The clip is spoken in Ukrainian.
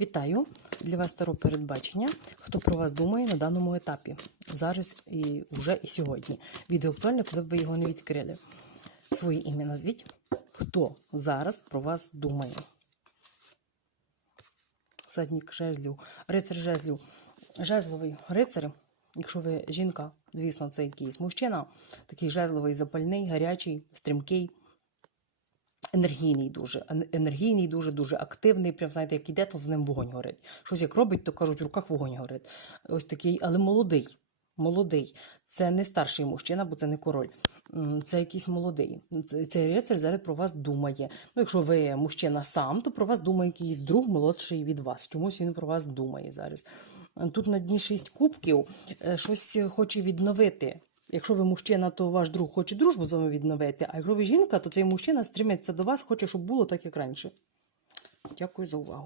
Вітаю! Для вас таро передбачення. Хто про вас думає на даному етапі? Зараз і вже і сьогодні. Відео актуальне, коли б ви його не відкрили. Своє ім'я назвіть. Хто зараз про вас думає? Садник жезлів, рицар жезлів, жезловий рицар. Якщо ви жінка, звісно, це якийсь мужчина, такий жезловий, запальний, гарячий, стрімкий енергійний дуже, ен- енергійний, дуже дуже активний. Прям знаєте, як іде, то з ним вогонь горить. Щось як робить, то кажуть, в руках вогонь горить. Ось такий, але молодий. Молодий. Це не старший мужчина, бо це не король. Це якийсь молодий. Цей рицар зараз про вас думає. Ну, якщо ви мужчина сам, то про вас думає якийсь друг молодший від вас. Чомусь він про вас думає зараз. Тут на дні шість кубків е, щось хоче відновити. Якщо ви мужчина, то ваш друг хоче дружбу з вами відновити, а якщо ви жінка, то цей мужчина стремиться до вас, хоче, щоб було так, як раніше. Дякую за увагу.